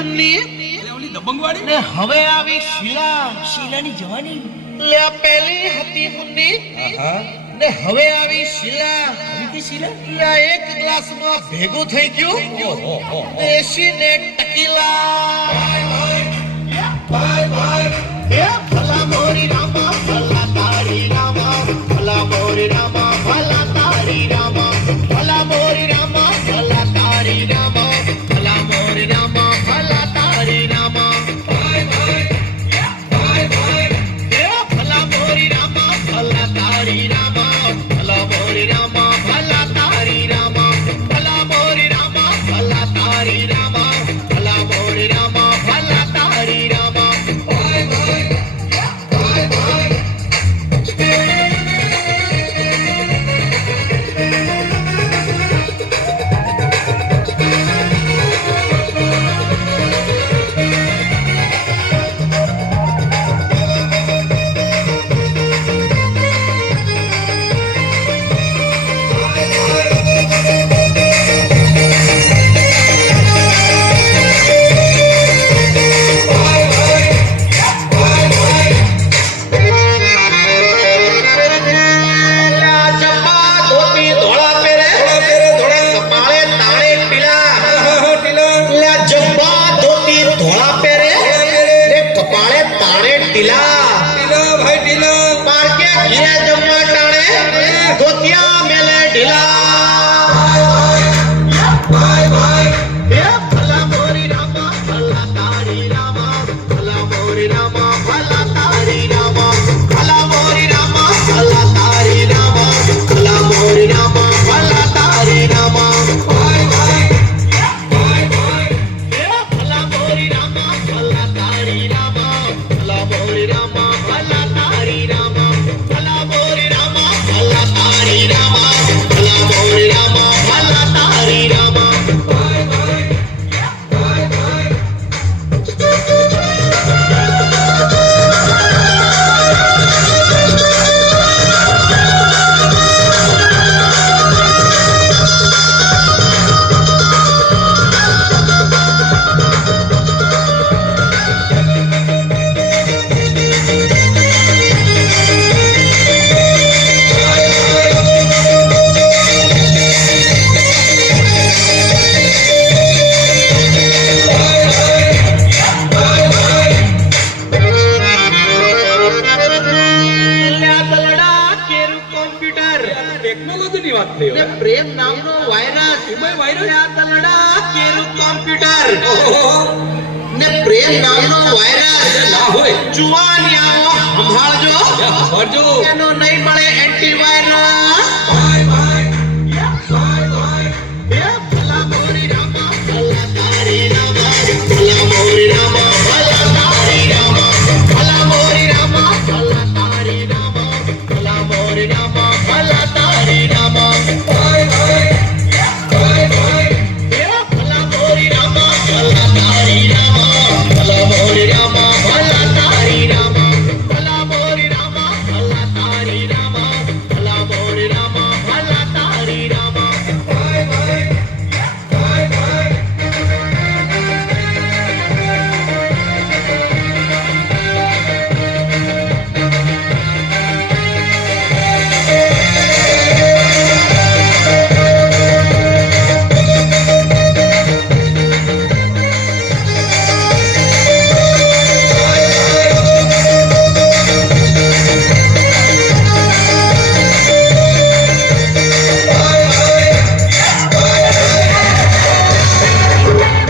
ધનની એટલે ઓલી દબંગવાળી ને હવે આવી શીલા શીલાની જવાની લે આ પહેલી હતી હુંડી ને હવે આવી શીલા કે શીલા લે આ એક ગ્લાસમાં ભેગું થઈ ગયું દેશી ને ટકીલા એ ભલા મોરી રામા ભલા તારી રામા ભલા મોરી રામા ભલા તારી રામા ભલા મોરી રામા ભલા તારી રામા ભલા મોરી રામા ભલા તારી રામા એ ભલા મોરી રામા ભલા તારી રામા ભલા મોરી રામા ભલા તારી રામા ભલા મોરી રામા ભલા તારી રામા ભલા મોરી રામા ભલા તારી રામા પ્રેમ નામનો વાયરસ કોમ્પ્યુટર ને પ્રેમ નામનો વાયરસ ના હોય જુવાનિયાઓ સંભાળજો સંભાળજો એનો નહીં